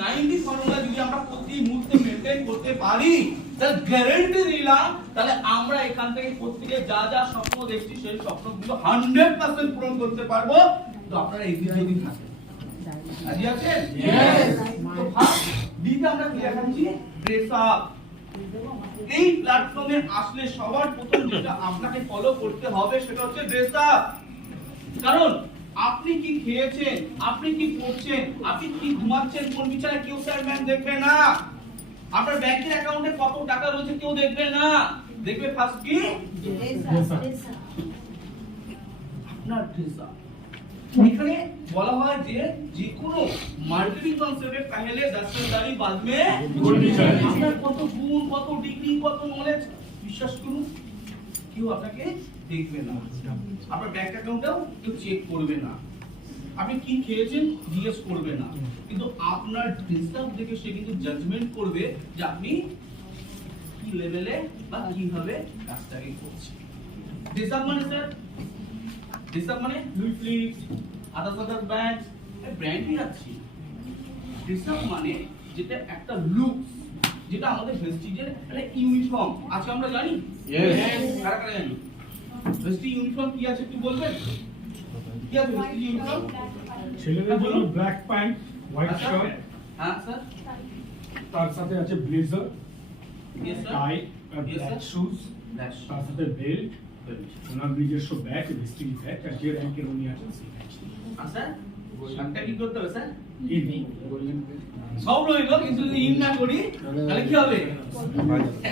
90 formula যদি আমরা প্রতি মুহূর্তে মেইনটেইন করতে পারি তাহলে গ্যারান্টি দিলাম তাহলে আমরা এখান থেকে প্রত্যেকে যা যা স্বপ্ন দেখছি সেই স্বপ্নগুলো 100% পূরণ করতে পারবো। তো আপনারা এই দিকে যদি থাকেন রাজি আছেন? यस। তো ফার্স্ট দিকে আমরা কি দেখাচ্ছি? Dress up. এই প্ল্যাটফর্মে আসলে সবার প্রথম যেটা আপনাকে ফলো করতে হবে সেটা হচ্ছে ড্রেস আপ। কারণ আপনি কি খেয়েছেন, আপনি কি পড়ছেন, আপনি কি ঘুমাচ্ছেন, কোন বিচারে কেউ স্যারম্যান দেখবে না। আপনার ব্যাংকের অ্যাকাউন্টে কত টাকা রয়েছে কেউ দেখবে না, দেখবে ফার্স্ট কি আপনার ড্রেস আপ। এখানে বলা হয় যে যে কোনো মার্কেটিং কনসেপ্টে পহলে দস্তরদারি বাদ মে আপনার কত গুণ, কত ডিগ্রি, কত নলেজ, বিশ্বাস করুন কেউ আপনাকে দেখবে না। আপনার ব্যাংক অ্যাকাউন্টটাও কেউ চেক করবে না, আপনি কি খেয়েছেন জিজ্ঞেস করবে না, কিন্তু আপনার ডিসটার্ব দেখে সে কিন্তু জাজমেন্ট করবে যে আপনি কি লেভেলে বা কিভাবে কাজটাকে করছেন। ডিসটার্ব মানে স্যার, ডিসটার্ব মানে লুই ফ্লিপস, আদার ব্যাগস, ব্র্যান্ডই আছে। ডিসটার্ব মানে যেটা একটা লুক, যেটা আমাদের ভেস্টিজের একটা ইউনিফর্ম আছে, আমরা জানি। यस। কারা কারা জানি ভেস্টি ইউনিফর্ম কি আছে একটু বলবেন? কি আছে ভেস্টি ইউনিফর্ম? ছেলেদের জন্য ব্ল্যাক প্যান্ট, হোয়াইট শার্ট, হ্যাঁ স্যার, তার সাথে আছে ব্লেজার, यस স্যার, টাই, ব্ল্যাক শুজ, তার সাথে বেল্ট, ওনার নিজস্ব ব্যাগ, ভেস্টিং ব্যাগ, আর যে র্যাঙ্কের উনি আছেন সেই ব্যাগ। স্যার শার্টটা কি করতে হবে স্যার? ইনি সব রইল, কিন্তু যদি ইন না করি তাহলে কি হবে?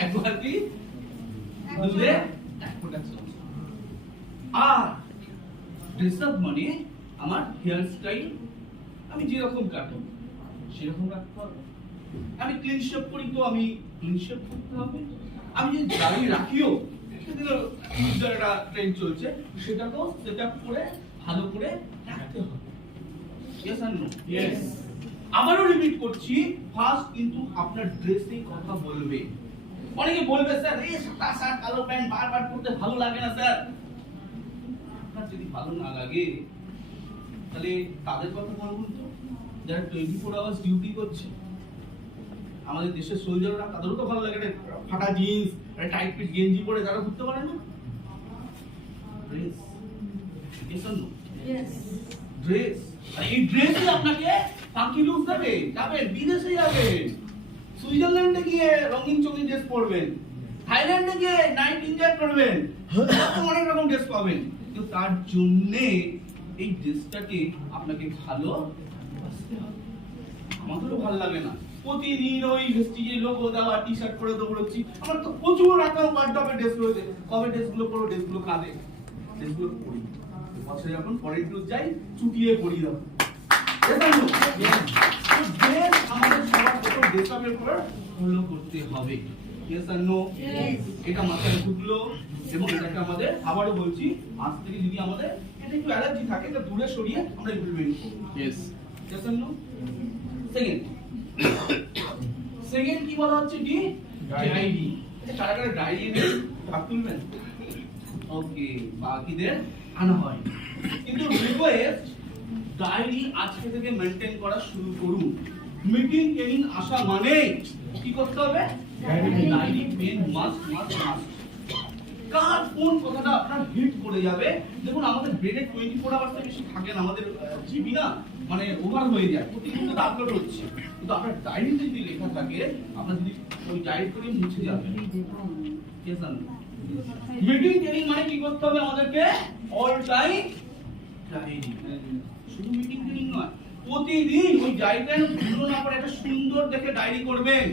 একবার কি বুঝলে? আর ড্রেসআপ মানে আমার হেয়ার স্টাইল আমি যেরকম কাটো সেরকম রাখতে হবে। আমি ক্লিন শেভ করি তো আমি ক্লিন শেভ করতে হবে। আমি যদি দাড়ি রাখিও সেদিনও একটা ট্রেন্ড চলছে, সেটাকেও সেটআপ করে ভালো করে রাখতে হবে। Yes or no? ইয়েস। আবারও রিপিট করছি, ফার্স্ট কিন্তু আপনার ড্রেসেই কথা বলবে। অনেকে বলবে স্যার এই সাদা শার্ট কালো প্যান্ট বারবার পরতে ভালো লাগে না স্যার। আপনার যদি ভালো না লাগে তাহলে তাদের কথা বলুন তো যারা 24 আওয়ার্স ডিউটি করছে। আমাদের দেশের সোলজাররা, তাদেরও তো ভালো লাগে ফাটা জিন্স, টাইট ফিট গেঞ্জি পরে যারা ঘুরতে পারে না। Dress, yes or no? Yes. Dress, আর এই ড্রেসই আপনাকে ফাঁকি লুক দেবে। যাবেন বিদেশে, যাবেন সুইজারল্যান্ডে গিয়ে রঙিন চঙিন ড্রেস পরবেন, থাইল্যান্ডে গিয়ে নাইট এনজয় করবেন, অনেক রকম ড্রেস পাবেন, কিন্তু তার জন্য এই ড্রেসটাকে আপনাকে ভালো বাসতে হবে। আমাদেরও ভালো লাগে না প্রতিদিন ওই ভেস্টিজের লোগো দেওয়া টি শার্ট পরে দৌড়চ্ছি। আমার তো প্রচুর রকম ওয়ার্ডরোবে ড্রেস রয়েছে, কবে ড্রেসগুলো পরো, ড্রেসগুলো কাঁদে, ড্রেসগুলো পরি বছরে যখন পরের ট্যুর যাই চুটিয়ে পরি দাও। ড্রেস আমাদের সবার প্রথম ড্রেসআপের উপর ফলো করতে হবে। Yes or no? यस। এটা মাথায় ঢুকলো। এবং এটাকে আমাদের আবারও বলছি, আজ থেকে যদি আমাদের এটা একটু অ্যালার্জি থাকে এটা দূরে সরিয়ে আমরা ইমপ্লিমেন্ট করব। Yes. Yes or no? Second, second কি বলা হচ্ছে? কি ডায়েরি। এটা কারা কারা ডায়েরি এনে হাত তুলবেন? ওকে, বাকিদের আনা হয়, কিন্তু রিকোয়েস্ট ডায়েরি আজকে থেকে মেইনটেইন করা শুরু করুন। মিটিং ট্রেনিং আসা মানে কি করতে হবে? Diary pen must must must. কার কোন কথাটা আপনার হিট করে যাবে? দেখুন আমাদের ব্রেনে 24 আওয়ার্স বেশি থাকে না, আমাদের জিবি না মানে ওভার হয়ে যায়, প্রতিদিন তো আপলোড হচ্ছে, কিন্তু আপনার ডায়েরিতে যদি লেখা থাকে আপনার যদি ওই ডায়েরি করে মুছে যাবে। yes or no? Meeting training মানে কি করতে হবে আমাদেরকে? All time diary. শুধু মিটিং ট্রেনিং নয়, প্রতিদিন ওই ডায়েরিটা ভুলো না করে একটা সুন্দর দেখে ডায়েরি করবেন।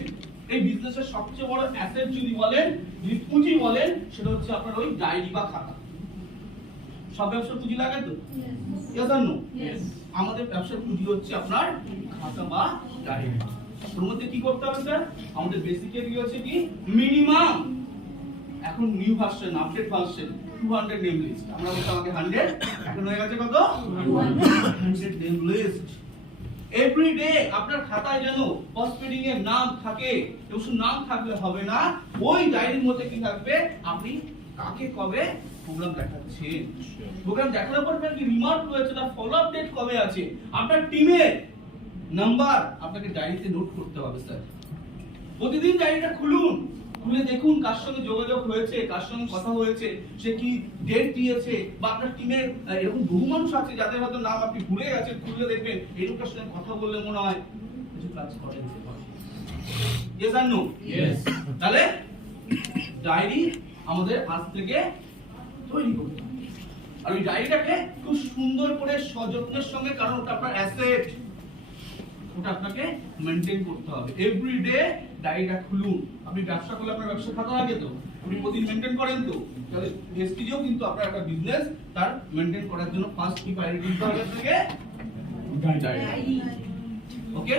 এই বিজনেসের সবচেয়ে বড় অ্যাসেট যদি বলেন, যদি পুঁজি বলেন, সেটা হচ্ছে আপনার ওই ডায়েরি বা খাতা। সব ব্যবসার পুঁজি লাগে তো? yes or no? यस। আমাদের ব্যবসার পুঁজি হচ্ছে আপনার খাতা বা ডায়েরি। ওর মধ্যে কি করতে হবে স্যার? আমাদের বেসিক্যালি হচ্ছে কি মিনিমাম, এখন new version, update version 200 name list. আমরা বলতে আমাকে 100, এখন হয়ে গেছে কত? 100 নেম লিস্ট। এভরি ডে আপনার খাতায় যেন হসপিটালিং এর নাম থাকে। এবং শুধু নাম থাকলে হবে না, ওই ডায়েরির মধ্যে কি থাকবে? আপনি কাকে কবে প্রোগ্রাম দেখাচ্ছেন, প্রোগ্রাম দেখানোর পর কি রিমার্ক রয়েছে, তার ফলো আপ ডেট কবে আছে, আপনার টিমে নাম্বার আপনাকে ডায়েরিতে নোট করতে হবে স্যার। প্রতিদিন ডায়েরিটা খুলুন, খুলে দেখুন কার সঙ্গে যোগাযোগ হয়েছে, কার সঙ্গে কথা হয়েছে, সে কি ডেট দিয়েছে, বা আপনার টিমের এরকম বহু মানুষ আছে যাদের হয়তো নাম আপনি ভুলে গেছেন, খুলে দেখবেন এই লোকটার সঙ্গে কথা বললে মনে হয় কিছু কাজ করে দিতে পারে। Yes or no? Yes. তাহলে ডায়েরি আমাদের আজ থেকে তৈরি করতে হবে। আর ওই ডায়েরিটাকে খুব সুন্দর করে সযত্নের সঙ্গে, কারণ ওটা আপনার অ্যাসেট, ওটা আপনাকে মেইনটেইন করতে হবে। এভরিডে ডায়েরিটা খুলুন। আপনি ব্যবসা করলে আপনার ব্যবসা খাতা লাগে তো, আপনি প্রতিদিন মেইনটেইন করেন তো, তাহলে এসটিডিও কিন্তু আপনার একটা বিজনেস, তার মেইনটেইন করার জন্য ফার্স্ট কি প্রায়োরিটি দিতে হবে আপনাকে? ডায়েরি। ওকে,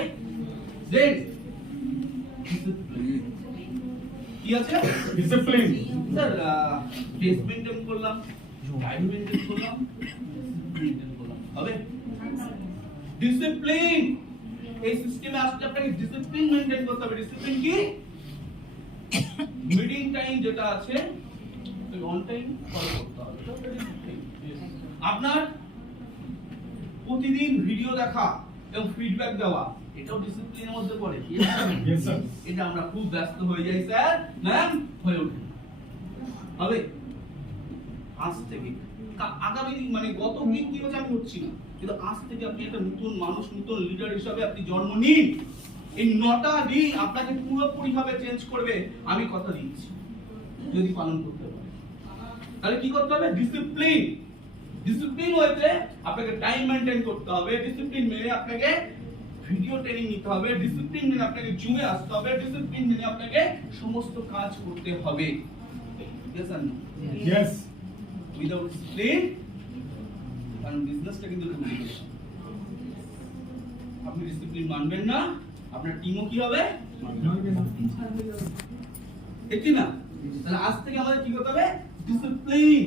দেন কি আছে? Discipline. স্যার ডেস্ক মেইনটেইন করলাম, ডায়েরি মেইনটেইন করলাম, মেইনটেইন করলাম, হবে? ডিসিপ্লিন। এই সিস্টেমে আসলে আপনাকে ডিসিপ্লিন মেইনটেইন করতে হবে। ডিসিপ্লিন কি? মিটিং টাইম যেটা আছে অন টাইম ফলো করতে হবে। আপনার প্রতিদিন ভিডিও দেখা এবং ফিডব্যাক দেওয়া, এটাও ডিসিপ্লিনের মধ্যে পড়ে। Yes, sir. এটা আমরা খুব ব্যস্ত হয়ে যাই স্যার, ম্যাম, হয়ে ওঠে। হবে আজ থেকে আগামী মানে গত দিন কি হচ্ছে আমি হচ্ছি না, কিন্তু আজ থেকে আপনি একটা নতুন মানুষ, নতুন লিডার হিসেবে আপনি জন্ম নিন। এই 9টা দিন আপনাকে পুরোপুরি ভাবে চেঞ্জ করবে, আমি কথা দিচ্ছি, যদি পালন করতে পারেন। তাহলে কি করতে হবে? ডিসিপ্লিন। ডিসিপ্লিন হইতে আপনাকে টাইম মেইনটেইন করতে হবে, ডিসিপ্লিন মেনে আপনাকে ভিডিও ট্রেনিং নিতে হবে, ডিসিপ্লিন মেনে আপনাকে জুমে আসতে হবে, ডিসিপ্লিন মেনে আপনাকে সমস্ত কাজ করতে হবে। Yes or no? Yes. Without discipline, কারণ বিজনেসটা কিন্তু ডুপ্লিকেশন। আপনি ডিসিপ্লিন মানবেন না, আপনার টিমও কি হবে? ঠিক কি না? তাহলে আজ থেকে আমাদের কি করতে হবে? ডিসিপ্লিন।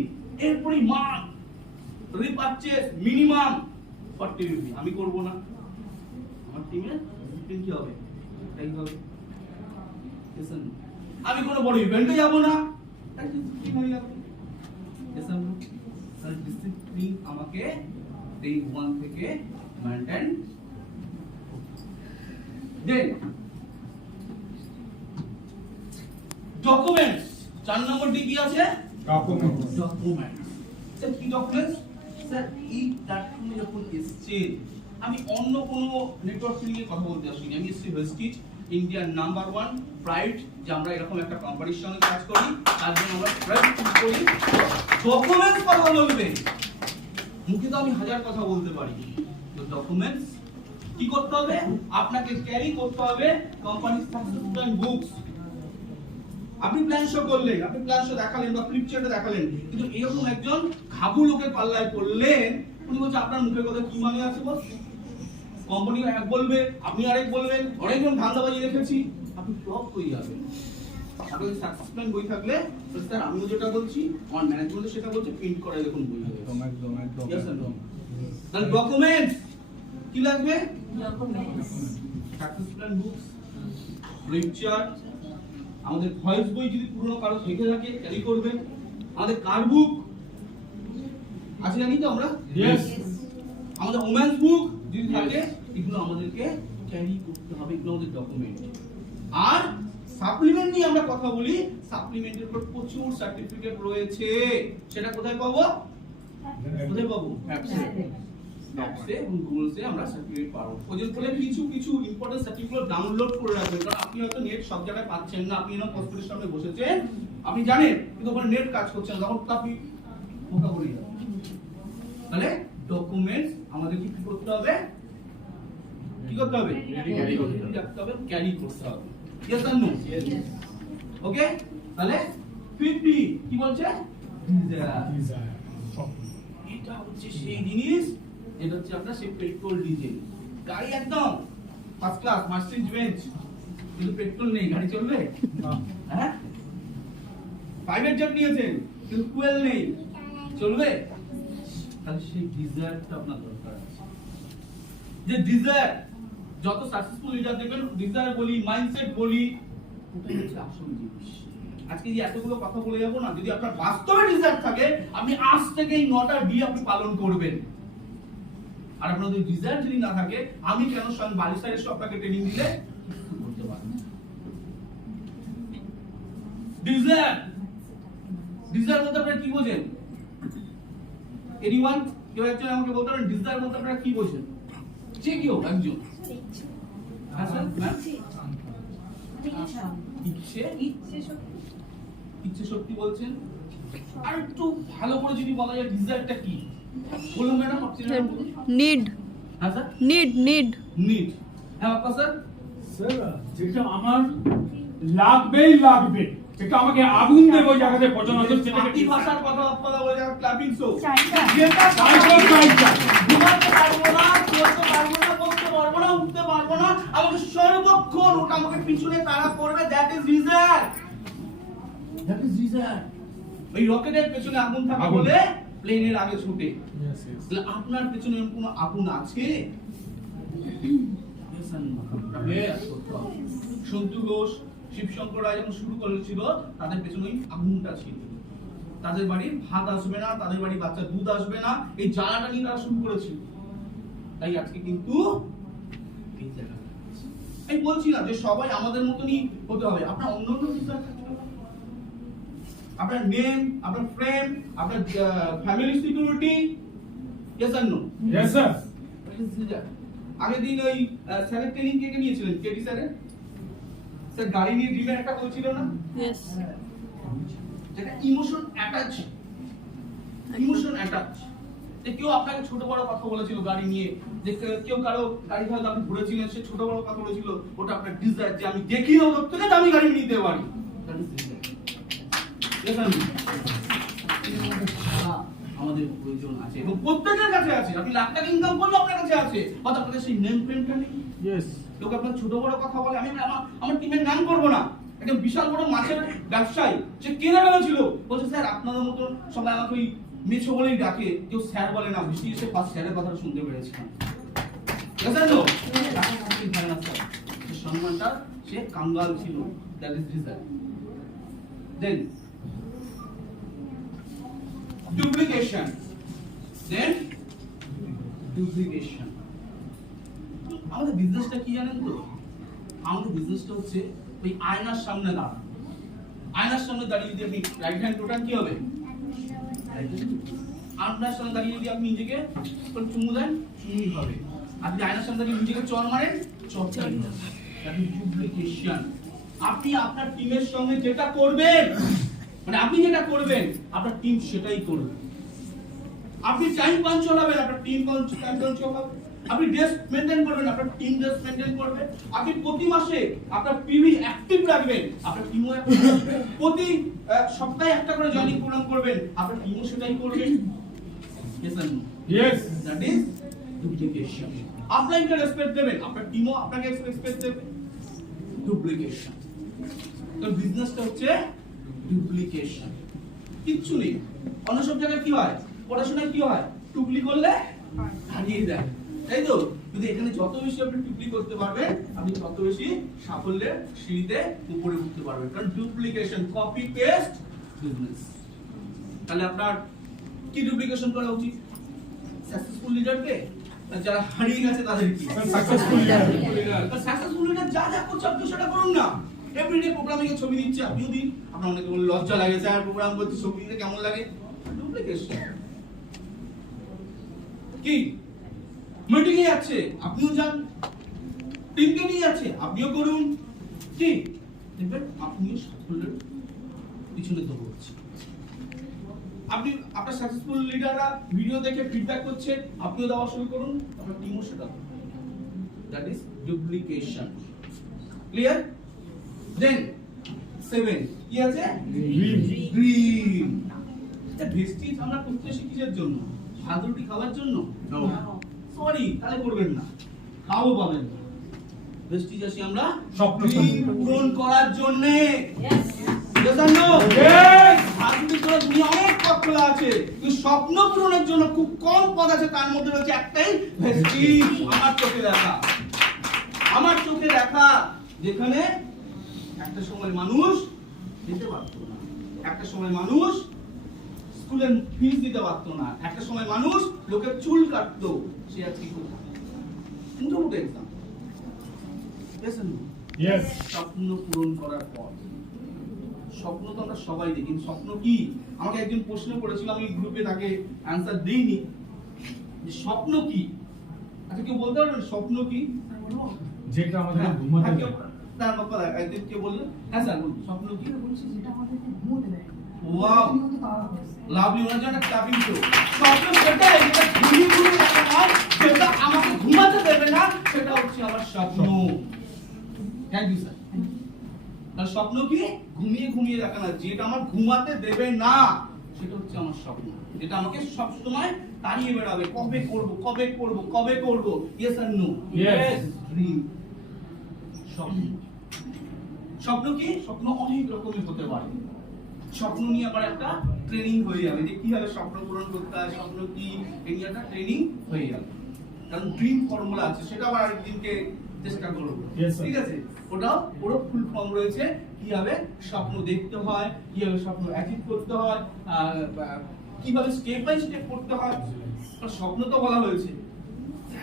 এরপরই মান, রিপারচেজ মিনিমাম 40 বিপি আমি করব না, আমার টিমের ডিসিপ্লিন কি হবে? তাই হবে। লিসেন, আমি কোনো বড় ইভেন্টে যাব না, তাই ডিসিপ্লিন হয়ে যাবে। লিসেন, তাহলে ডিসিপ্লিন আমাকে ডে 1 থেকে মেইনটেইন। দেন ডকুমেন্টস, 4 নম্বর ডি কি আছে? Documents. ডকুমেন্টস। স্যার কি ডকুমেন্টস? স্যার এই প্ল্যাটফর্মে যখন এসেছে, আমি অন্য কোনো নেটওয়ার্ক নিয়ে কথা বলতে আসিনি, আমি এসেছি ওয়েস্টিজ, ইন্ডিয়ার নাম্বার 1 প্রাইড, যে আমরা এরকম একটা কোম্পানির সঙ্গে কাজ করি, তার জন্য আমরা প্রাইড ফিল করি। ডকুমেন্টস কথা বলবে, মুখে তো আমি হাজার কথা বলতে পারি, তো ডকুমেন্টস কি করতে হবে? আপনাকে ক্যারি করতে হবে কোম্পানির সাকসেস প্ল্যান বুকস। আপনি প্ল্যান শো করলেন, আপনি প্ল্যান শো দেখালেন বা ফ্লিপচার্টে দেখালেন, কিন্তু এরকম একজন ঘাবু লোকের পাল্লায় পড়লেন, উনি বলছে আপনার মুখের কথা কি মানে আছে বস? কোম্পানি এক বলবে, আপনি আরেক বলবেন, অনেকজন ধান্দাবাজি দেখেছি, আপনি ফ্লপ হয়ে যাবেন। আপনাদের সাকসেস প্ল্যান বই থাকলে, স্যার আমিও যেটা বলছি, আমার ম্যানেজমেন্ট সেটা বলছে, প্রিন্ট করে দেখুন বই হবে। Yes or no? তাহলে ডকুমেন্টস কি লাগবে? সাকসেস প্ল্যান বুকস, ফ্লিপচার্ট, আমাদের ভয়েস বই যদি পুরনো কারো থেকে থাকে ক্যারি করবেন, আমাদের কার বুক আছে জানি তো আমরা? Yes. আমাদের ওমেন্স বুক যদি থাকে, এগুলো আমাদেরকে ক্যারি করতে হবে, এগুলো আমাদের ডকুমেন্ট। আর সাপ্লিমেন্ট নিয়ে আমরা কথা বলি, সাপ্লিমেন্টের উপর প্রচুর সার্টিফিকেট রয়েছে, সেটা কোথায় পাবো? কোথায় পাবো? অ্যাপসে এবং গুগলসে আমরা সার্টিফিকেট পাবো। প্রয়োজন পড়লে কিছু কিছু ইম্পর্টেন্ট সার্টিফিকেট ডাউনলোড করে রাখবেন, কারণ আপনি হয়তো নেট সব জায়গায় পাচ্ছেন না, আপনি এরকম হসপিটালের সামনে বসেছেন, আপনি জানেন, কিন্তু ওখানে নেট কাজ করছে না, তখন তো আপনি ধোঁকা পড়ে যাবেন। তাহলে ডকুমেন্টস আমাদের কি করতে হবে? কি করতে হবে? ক্যারি করতে হবে, ক্যারি করতে হবে। Yes or no? ওকে, তাহলে 50 কি বলছে? Desire. এটা হচ্ছে সেই জিনিস, এটা হচ্ছে আপনার সেই পেট্রোল ডিজেল গাড়ি, একদম ফার্স্ট ক্লাস মার্সিডিজ বেঞ্জ, কিন্তু পেট্রোল নেই, গাড়ি চলবে? হ্যাঁ, প্রাইভেট জেট নিয়েছেন কিন্তু ফুয়েল নেই, চলবে? তাহলে সেই ডিজায়ারটা আপনার দরকার আছে। যে ডিজায়ার, যত সাকসেসফুল লিডার দেখবেন, ডিজায়ার বলি, মাইন্ডসেট বলি, ওটাই হচ্ছে আসল জিনিস। আজকে যে এতগুলো কথা বলে যাবো না, যদি আপনার বাস্তবে ডিজায়ার থাকে, আপনি আজ থেকে এই 9টা ডি আপনি পালন করবেন। আর আপনার যদি ডিজায়ার যদি না থাকে, আমি কেন স্বয়ং বালিস্টার এসে আপনাকে ট্রেনিং দিলে কিছু করতে পারবেন না। ডিজায়ার, ডিজায়ার বলতে আপনারা কি বোঝেন? এনিওয়ান, কেউ একজন আমাকে বলতে পারেন ডিজায়ার বলতে আপনারা কি বোঝেন? যে কেউ একজন। হ্যাঁ স্যার, ম্যাম? ইচ্ছে শক্তি বলছেন। আর একটু ভালো করে যদি বলা যায় ডিজায়ারটা কি বলুন ম্যাডাম, আপনি বলুন। নিড হ্যাঁ স্যার, নিড নিড নিড। হ্যাঁ আপা স্যার, স্যার যেটা আমার লাগবেই লাগবে, যেটা আমাকে আগুন দেব ওই জায়গাতে পছন্দ হচ্ছে সেটাকে মাতৃ ভাষার কথা আপনারা বলে যারা ক্লাপিং শো, চাহিদা। যেটা চাইবো, চাইবো। ঘুমাতে পারবো না, চলতে পারবো না, বলতে পারবো না, উঠতে পারবো না, আমাকে সর্বক্ষণ ওটা আমাকে পিছনে তাড়া করবে, that is desire. That is desire. ওই রকেটের পেছনে আগুন থাকে আগুন। বলে প্লেনের আগে ছুটে। Yes, yes. তাহলে আপনার পেছনে এরকম কোনো আগুন আছে? সন্তু ঘোষ, শিবশঙ্কর রায় যখন শুরু করেছিল, তাদের পেছনে ওই আগুনটা ছিল। তাদের বাড়ি ভাত আসবে না, তাদের বাড়ি বাচ্চা দুধ আসবে না, এই জ্বালাটা নিয়ে তারা শুরু করেছিল। তাই আজকে কিন্তু এই জায়গাটা আছে। আমি বলছি না যে সবাই আমাদের মতনই হতে হবে, আপনার অন্য অন্য ডিজায়ার থাকতে পারে। আপনার নেম, আপনার ফ্রেম, আপনার family security, yes or no? Yes, sir. আগের দিন ওই স্যারের ট্রেনিং কে নিয়েছিলেন? কেটি স্যারের? স্যার গাড়ি নিয়ে ড্রিমের একটা বলছিল না, ইয়েস যেটা ইমোশন অ্যাটাচ, ইমোশন অ্যাটাচ। যে কেউ আপনাকে ছোট বড় কথা বলেছিল গাড়ি নিয়ে, যে কেউ কারো গাড়ি হয়তো আপনি ঘুরেছিলেন, সে ছোট বড় কথা বলেছিল, ওটা আপনার ডিজায়ার যে আমি দেখি না ওর থেকে দামি গাড়ি নিতে পারি। That is desire. Yes or no? আমাদের প্রয়োজন আছে এবং প্রত্যেকের কাছে আছে। আপনি লাখ টাকা ইনকাম করলে আপনার কাছে আছে, অথবা আপনার কাছে সেই নেম ফ্রেমটা নেই। Yes. কেউ আপনার ছোট বড় কথা বলে, আমি আমার টিমের নাম করবো না, একটা বিশাল বড় মাছের ব্যবসায়ী, সে কেনা বেলা ছিল, বলছে স্যার আপনাদের মতো সবাই আমাকে ওই মেছো বলেই ডাকে, কেউ স্যার বলে না, বৃষ্টি এসে ফার্স্ট স্যারের কথা শুনতে পেরেছিলাম। সম্মানটা সে কাঙ্গাল ছিল। That is desire. Then duplication, then duplication. আমাদের বিজনেসটা কি জানেন তো? আমাদের বিজনেসটা হচ্ছে ওই আয়নার সামনে দাঁড়ানো। আয়নার সামনে দাঁড়িয়ে যদি আপনি রাইট হ্যান্ড টোটাল কি হবে? আয়নার সামনে দাঁড়িয়ে যদি আপনি নিজেকে চুমু দেন, চুমুই হবে। আপনি আয়নার সামনে দাঁড়িয়ে নিজেকে চর মারেন, চরটাই হবে। That is duplication. আপনি আপনার টিমের সঙ্গে যেটা করবেন, মানে আপনি যেটা করবেন আপনার টিম সেটাই করবে। আপনি টাইম পাঞ্চ চালাবেন, আপনার টিম টাইম পাঞ্চ চালাবে। আপনি ডেস্ক মেইনটেইন করবেন, আপনার টিম ডেস্ক মেইনটেইন করবে। আপনি প্রতি মাসে আপনার পিভি অ্যাক্টিভ রাখবেন, আপনার টিমও অ্যাক্টিভ রাখবে। প্রতি সপ্তাহে একটা করে জয়েনিং প্রোগ্রাম করবেন, আপনার টিমও সেটাই করবে। Yes or no? Yes. That is duplication. আপলাইনকে রেসপেক্ট দেবেন, আপনার টিমও আপনাকে রেসপেক্ট দেবে। ডুপ্লিকেশন। তো বিজনেসটা হচ্ছে ডুপ্লিকেশন। কিচ্ছু নেই। অন্য সব জায়গায় কি হয়? পড়াশোনায় কি হয়? টুকলি করলে হারিয়ে যায়, তাই তো? কিন্তু এখানে যত বেশি আপনি টুকলি করতে পারবেন, আপনি তত বেশি সাফল্যের সিঁড়িতে উপরে উঠতে পারবেন। কারণ ডুপ্লিকেশন, কপি পেস্ট বিজনেস। তাহলে আপনার কি ডুপ্লিকেশন করা উচিত? সাকসেসফুল লিডারকে, যারা হারিয়ে গেছে তাদের কি? Successful leader. সাকসেসফুল লিডার যা যা করছে আপনি সেটা করুন না। এভরিডে প্রোগ্রামিং এর ছবি দিচ্ছে, আপনিও দিন। আপনার অনেকে বলে লজ্জা লাগে স্যার প্রোগ্রাম করতে, ছবি দিতে কেমন লাগে? ডুপ্লিকেশন। কি মিটিং এ যাচ্ছে, আপনিও যান। টিমকে নিয়ে যাচ্ছে, আপনিও করুন। কি দেখবেন আপনিও সাফল্যের পিছনে দৌড়াচ্ছেন। আপনি আপনার সাকসেসফুল লিডাররা ভিডিও দেখে ফিডব্যাক করছে, আপনিও দেওয়া শুরু করুন, আপনার টিমও সেটা করবে। That is duplication. ক্লিয়ার? দেন 7 কি আছে? ড্রিম। এটা ভেস্টিজ আমরা করতে শিখির জন্য, ভাত রুটি খাওয়ার জন্য? সরি, তাহলে করবেন না, খাও পাবেন না। ভেস্টিজ আসি আমরা স্বপ্ন পূরণ করার জন্য। Yes Yes or no? Yes! আজকে তো দুনিয়া অনেক পথ খোলা আছে, কিন্তু স্বপ্ন পূরণের জন্য খুব কম পথ আছে, তার মধ্যে রয়েছে একটাই ভেস্টিজ। আমার চোখে দেখা, আমার চোখে দেখা, যেখানে একটা সময় মানুষ যেতে পারতো না, একটা সময় মানুষ স্কুলের ফিস দিতে পারতো না, একটা সময় মানুষ লোকের চুল কাটতো, সে আজকে কোথায়? মোটামুটি এক্সাম। Yes. স্বপ্ন পূরণ করার পর, স্বপ্ন তো আমরা সবাই দেখি, স্বপ্ন কি? আমাকে একজন প্রশ্ন করেছিল, আমি গ্রুপে তাকে অ্যান্সার দেইনি, যে স্বপ্ন কি? আচ্ছা কেউ বলতে পারবেন স্বপ্ন কি? যেটা আমাদের ঘুমাতে হ্যাঁ, দেয়। তার বাবা একদিন কে বললেন, হ্যাঁ স্যার বলুন স্বপ্ন কি? বলছি যেটা আমাদেরকে ঘুমোতে দেয়। ওয়াও, ঘুমোতে পাওয়া হয়েছে। লাভলি, ওনার জন্য ক্লাপিং শো। স্বপ্ন সেটাই যেটা ঘুমিয়ে ঘুমিয়ে দেখা নয়, যেটা আমাকে ঘুমাতে দেবে না, সেটা হচ্ছে আমার স্বপ্ন। Thank you sir. তার স্বপ্ন কি? ঘুমিয়ে ঘুমিয়ে দেখা না, যেটা আমার ঘুমাতে দেবে না, সেটা হচ্ছে আমার স্বপ্ন, যেটা আমাকে সব সময় তাড়িয়ে বেড়াবে, কবে করব কবে করব কবে করব। Yes or no? Yes. Dream. স্বপ্ন, স্বপ্ন কি? স্বপ্ন অনেক রকমের হতে পারে। স্বপ্ন নিয়ে আবার একটা ট্রেনিং হয়ে যাবে, যে কিভাবে স্বপ্ন পূরণ করতে হয়, স্বপ্ন কি, এই নিয়ে একটা ট্রেনিং হয়ে যাবে। কারণ ড্রিম ফর্মুলা আছে, সেটা আবার আরেকদিনকে চেষ্টা করব। Yes, sir. ঠিক আছে? ওটাও পুরো ফুল ফর্ম রয়েছে, কিভাবে স্বপ্ন দেখতে হয়, কিভাবে স্বপ্ন অ্যাচিভ করতে হয়, কিভাবে স্টেপ বাই স্টেপ করতে হয়। আর স্বপ্ন তো বলা হয়েছে,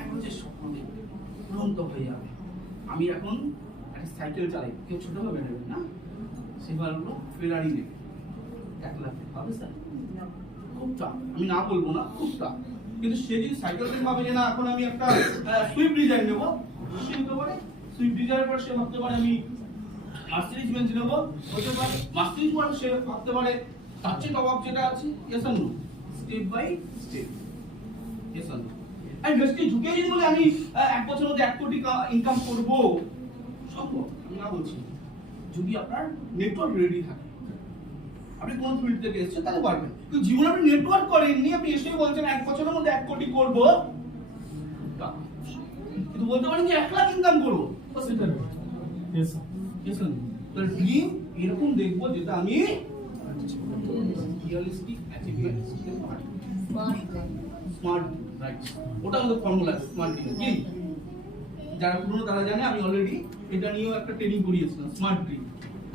এখন যে স্বপ্ন দেখবে পূরণ তো হয়ে যাবে। আমি এখন একটা সাইকেল চালাই, কেউ ছোটভাবে নেবে না, সেবার হলো ফেরারি নেবে, 1 লাখ হবে স্যার? খুব টাফ, আমি না বলবো না, খুব টাফ। কিন্তু সে যদি সাইকেল থেকে ভাবে যে না এখন আমি একটা সুইফট ডিজাইর নেবো, সে নিতে পারে। সুইফট ডিজাইরের পর সে ভাবতে পারে আমি মার্সিডিজ বেঞ্জ নেবো, হতে পারে। মার্সিডিজ পর সে ভাবতে পারে তার চেয়ে টপ আপ যেটা আছে। Yes or no? Step by step. Yes or no? আমি বেশি ঝুঁকে দিই বলে আমি 1 বছরের মধ্যে 1 কোটি ইনকাম করবো, সম্ভব? আমি না বলছি, যদি আপনার নেটওয়ার্ক রেডি থাকে। আপনি কোন ফিল্ড থেকে এসেছেন তাহলে পারবেন, কিন্তু জীবনে আপনি নেটওয়ার্ক করেননি, আপনি এসেই বলছেন 1 বছরের মধ্যে 1 কোটি করবো, কিন্তু বলতে পারেন যে 1 লাখ ইনকাম করবো। Yes, sir. তো ড্রিম এরকম দেখবো যেটা আমি রিয়েলিস্টিক অ্যাচিভমেন্ট করতে পারি। স্মার্ট রাইট, ওটা আমাদের ফর্মুলা স্মার্ট ড্রিম। কি যারা পুরনো তারা জানে, আমি অলরেডি এটা নিয়েও একটা ট্রেনিং করিয়েছিলাম, স্মার্ট ড্রিম।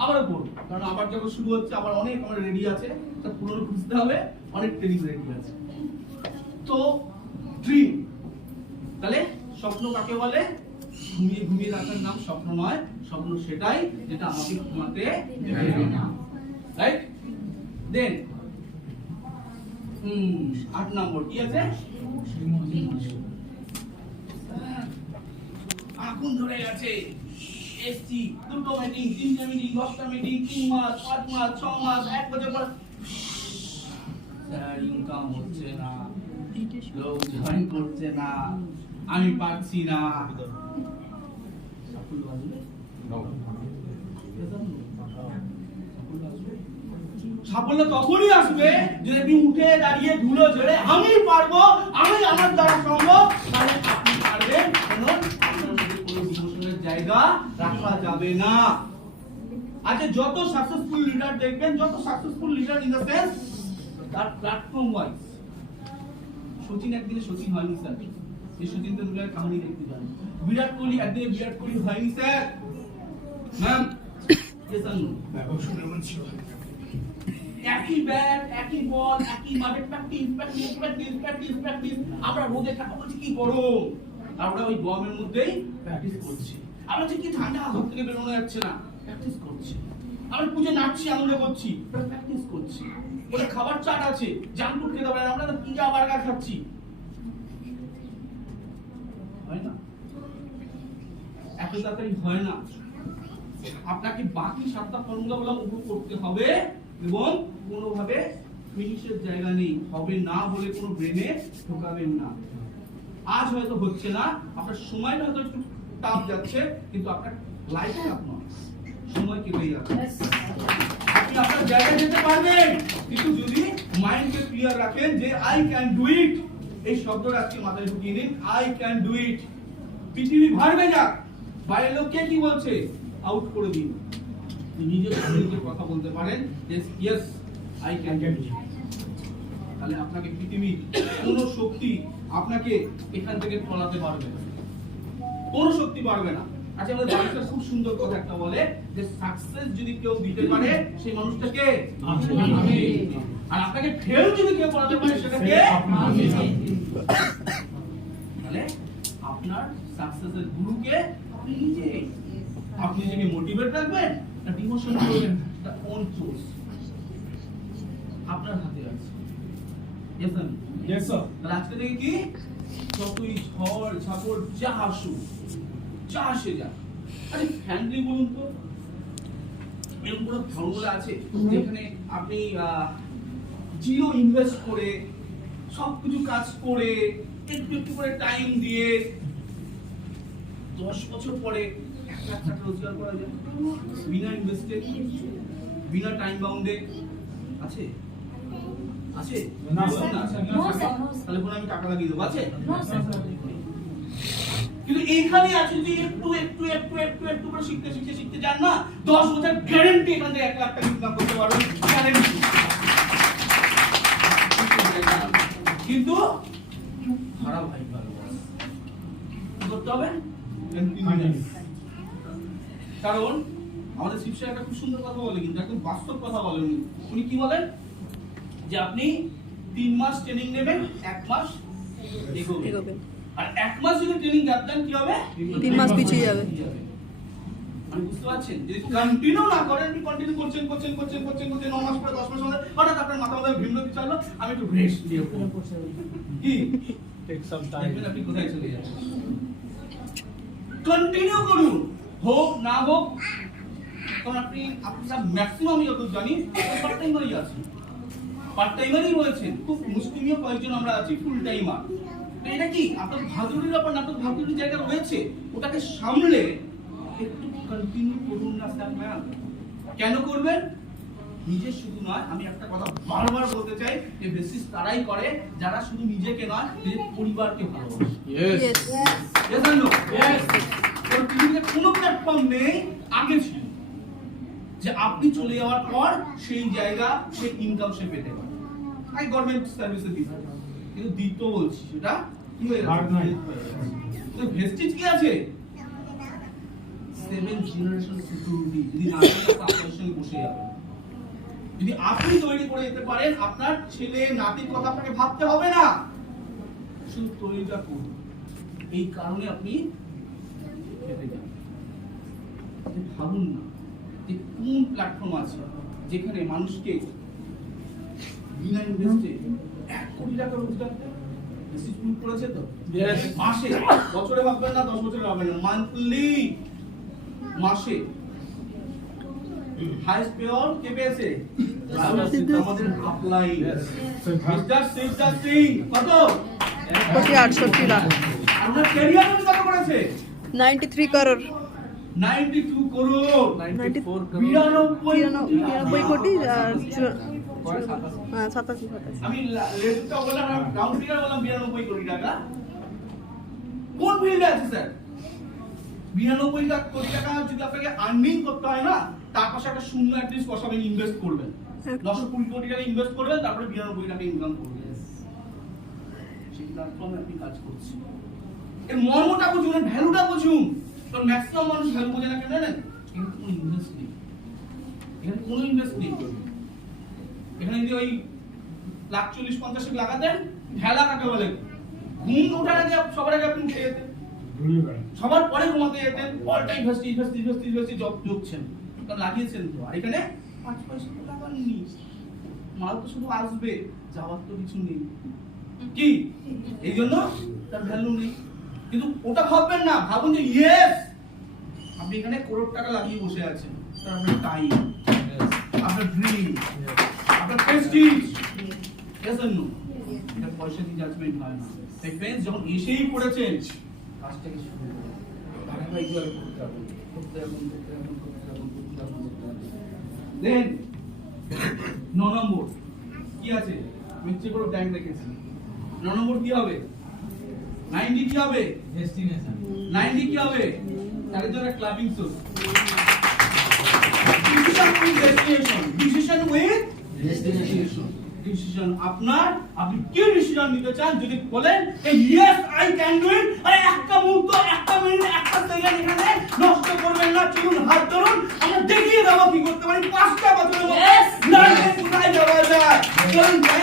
আবারও করবো, কারণ আবার যখন শুরু হচ্ছে, আবার অনেক আমার রেডি আছে, তা পুরনো খুঁজতে হবে, অনেক ট্রেনিং রেডি আছে। তো ড্রিম, তাহলে স্বপ্ন কাকে বলে? ঘুমিয়ে ঘুমিয়ে রাখার নাম স্বপ্ন নয়, স্বপ্ন সেটাই যেটা আমাকে ঘুমাতে দেবে না। রাইট? দেন 8 নম্বর কি আছে? আগুন ধরে গেছে, এসছি, 2টো মিটিং, 3টে মিটিং, 10টা মিটিং, 3 মাস, 5 মাস, 6 মাস, 1 বছর পর স্যার ইনকাম হচ্ছে না, লোক জয়েন করছে না, আমি পারছি না। সাফল্য তখনই আসবে যদি আপনি উঠে দাঁড়িয়ে ধুলো ঝেড়ে আমি পারবো, আমি আমার দ্বারা সম্ভব, তাহলে আপনি পারবেন। কারণ আপনার মধ্যে কোনো বিমোশনের জায়গা রাখা যাবে না। আচ্ছা, যত সাকসেসফুল লিডার দেখবেন, যত successful leader in the sense তার প্ল্যাটফর্ম ওয়াইজ, সচিন একদিনে সচিন হয়নি স্যার, এই সচিন তেন্ডুলকারের কাহিনী দেখতে যান। বিরাট কোহলি একদিনে বিরাট কোহলি হয়নি স্যার। ম্যাম একই ব্যাট, একই বল, একই মাঠে practice practice practice practice practice. আমরা রোদে থাকা বলছি কি গরম, আমরা ওই গরমের মধ্যেই প্র্যাকটিস করছি। আমরা কি ঠান্ডা ঘর থেকে বেরোনো যাচ্ছে না, প্র্যাকটিস করছি। আমরা পুজো নাচছি, আনন্দ করছি, প্র্যাকটিস করছি। ওদের খাবার চাট আছে, জাঙ্ক ফুড খেতে পারে, আমরা তো পিজা বার্গার খাচ্ছি। হয় না, এত তাড়াতাড়ি হয় না। আপনাকে বাকি 7টা ফর্মুলাগুলো উপভোগ করতে হবে এবং কোনোভাবে ফিনিশের জায়গা নেই, হবে না বলে কোনো ব্রেনে ঢোকাবেন না। আজ হয়তো হচ্ছে না, আপনার সময়টা হয়তো একটু টাফ যাচ্ছে, কিন্তু আপনার লাইফ টাফ নয়, সময় কেটে যাচ্ছে। আপনি আপনার জায়গায় যেতে পারবেন, কিন্তু যদি মাইন্ডকে ক্লিয়ার রাখেন যে আই ক্যান ডু ইট, এই শব্দটা আজকে মাথায় ঢুকিয়ে নিন, আই ক্যান ডু ইট। পৃথিবী ভাড়বে যাক, বাইরের লোক কে কি বলছে আউট করে দিন, নিজের নিজের কথা বলতে পারেন যে yes I can do it. তাহলে আপনাকে পৃথিবীর কোন শক্তি আপনাকে এখান থেকে ফলাতে পারবে না, কোন শক্তি পারবে না। আচ্ছা, আমাদের মানুষটা খুব সুন্দর কথা একটা বলে যে সাকসেস যদি কেউ দিতে পারে সেই মানুষটাকে আমি। আর আপনাকে ফেল যদি কেউ করাতে পারে সেটা কে? আপনি। তাহলে আপনার সাকসেসের গুরুকে আপনি নিজে। আপনি নিজেকে মোটিভেট রাখবেন না ডিমোশন করবেন, এটা ওন চয়েস আপনার হাতে আছে। Yes sir? Yes, sir. তাহলে আজকে থেকে কি যতই ঝড় ঝাপড় যা আসুক, যা আসে যাক, আরে ফ্যামিলি বলুন তো, এরকম কোনো ফর্মুলা আছে যেখানে আপনি জিরো ইনভেস্ট করে সবকিছু কাজ করে একটু একটু করে টাইম দিয়ে 10 বছর পরে 1 লাখ টাকা রোজগার করা যায় বিনা ইনভেস্টে, বিনা টাইম বাউন্ডে? আছে? আছে? না, স্যার। না, আছে? No, sir, no, sir. তাহলে কোনো আমি টাকা লাগিয়ে দেবো, আছে? No, sir. কিন্তু এইখানে আছে যদি একটু একটু একটু একটু একটু করে শিখতে শিখতে শিখতে যান না, 10 বছর গ্যারান্টি এখান থেকে 1 লাখ টাকা ইনকাম করতে পারবেন, গ্যারান্টি। কিন্তু খারাপ ভাই ভালো কি করতে হবে? Continuous. কারণ আমাদের শিবসার একটা খুব সুন্দর কথা বলে, কিন্তু একদম বাস্তব কথা বলেন উনি। কি বলেন যে আপনি 3 মাস ট্রেনিং নেবেন, 1 মাস এগোবেন। আর 1 মাস যদি ট্রেনিং গ্যাপ দেন কি হবে? 3 মাস পিছিয়ে যাবে। মানে বুঝতে পারছেন, যদি কন্টিনিউ না করেন, আপনি কন্টিনিউ করছেন 9 মাস পরে 10 মাস পরে হঠাৎ আপনার মাথা মাথায় ভিন্ন কিছু চাইলো, আমি একটু রেস্ট দিয়ে পড়ব। কি Take some দেখবেন time. আপনি কোথায় চলে যাচ্ছেন। কন্টিনিউ করুন, হোক না হোক। কারণ আপনারা ম্যাক্সিমাম যত জানি পার্ট টাইমারই আছেন, পার্ট টাইমারই রয়েছেন, খুব মুসলিমীয় কয়েকজন আমরা আছি ফুল টাইমার। এটা কি আপনার ভাদুরির ব্যাপার না, আপনার ভাদুরির জায়গা রয়েছে, ওটাকে সামলে একটু কন্টিনিউ করুন না স্যার ম্যাম। কেন করবেন? নিজে শুধু নয়, আমি একটা কথা বারবার বলতে চাই, যে বেসিস তারাই করে যারা শুধু নিজেকে নয়, নিজের পরিবারকে ভালোবাসে। Yes. Yes or no? Yes. কারণ পৃথিবীতে কোনো প্ল্যাটফর্ম নেই আগে ছিল যে আপনি চলে যাওয়ার পর সেই জায়গা, সেই ইনকাম সে পেতে পারে। আই গভর্নমেন্ট সার্ভিসে দিতে, কিন্তু দ্বিতীয় বলছি সেটা কি হয়ে Hard নয়। গেছে? তো ভেস্টিজ কি আছে? 7 জেনারেশন সিকিউরিটি। যদি না থাকে আপনার সঙ্গে বসে যাবে। যদি আপনি তৈরি করে যেতে পারেন, আপনার ছেলে নাতির কথা আপনাকে ভাবতে হবে না, শুধু তৈরিটা করুন। এই কারণে আপনি খেতে যান। আপনি ভাবুন না যে কোন প্ল্যাটফর্ম আছে যেখানে মানুষকে বিনা ইনভেস্টে 1 কোটি টাকা রোজগার দেয়। বেসিস প্রুফ করেছে তো? Yes. মাসে, বছরে ভাববেন না, 10 বছরে ভাববেন না, মান্থলি, মাসে। হাইস্ট পেয়ার কে পেয়েছে? আমাদের আপলাইন। মিস্টার সিদ্ধার্থ সিং কত? 68 লাখ। আপনার ক্যারিয়ার কত করেছে? 93 করোড়। 92 করোড়। 94 92 কোটি আর 87 আমি লেটটা বললাম, রাউন্ড ফিগার বললাম 92 কোটি টাকা। কোন ফিল্ডে আছে স্যার? 92 কোটি টাকা যদি আপনাকে আর্নিং করতে হয় না, তার পাশে একটা শূন্য অ্যাটলিস্ট বসাবেন, ইনভেস্ট করবেন। 920 কোটি টাকা ইনভেস্ট করবেন, তারপরে 92 টাকা ইনকাম করবেন। সেই প্ল্যাটফর্মে আপনি কাজ করছেন। এর মর্মটা বুঝুন, এর ভ্যালুটা বুঝুন। কারণ ম্যাক্সিমাম মানুষ ভ্যালু বোঝে না, কেন জানেন? এখানে কোনো ইনভেস্ট নেই, এখানে কোনো ইনভেস্ট নেই। এখানে যদি ওই 1,40,50 লাগাতেন, ভেলা কাকে বলে? ঘুম ওঠার আগে সবার আগে আপনি উঠে যেতেন, সবার পরে ঘুমাতে যেতেন, অল টাইম ইনভেস্ট জব যোগছেন, কারণ লাগিয়েছেন তো। আর এখানে 5 পয়সা তো লাগাননি, মাল তো শুধু আসবে, যাওয়ার তো কিছু নেই। কি এই জন্য তার ভ্যালু নেই। কিন্তু ওটা ভাববেন না, ভাবুন যে ইয়েস আপনি এখানে করোড় টাকা লাগিয়ে বসে আছেন, তার আপনার টাইম, আপনার ড্রিম, আপনার প্রেস্টিজ। Yes or no? এটা পয়সা দিয়ে জাজমেন্ট হয় না। তাই ফ্রেন্ডস, যখন এসেই পড়েছেন, কাজটাকে শুরু করুন। ধারাবাহিকভাবে করতে হবে, দেন 9 নম্বর কি আছে? মিথ্যে করে ব্যাংক রেখেছি। 9 নম্বর কি হবে? 90 কি হবে? ডেস্টিনেশন। 90 কি হবে? তার জন্য clubbing source. Decision with destination. Decision আপনার, আপনি কি ডিসিশন নিতে চান? যদি বলেন yes I can do it, আরে একটা মুহূর্ত, একটা মিনিট, একটা সেকেন্ড এখানে নষ্ট করবেন না। চলুন হাত ধরুন, আমরা দেখিয়ে দেবো কি করতে পারি 5টা বছরের মধ্যে লাইফে কোথায় যাওয়া যায়। one,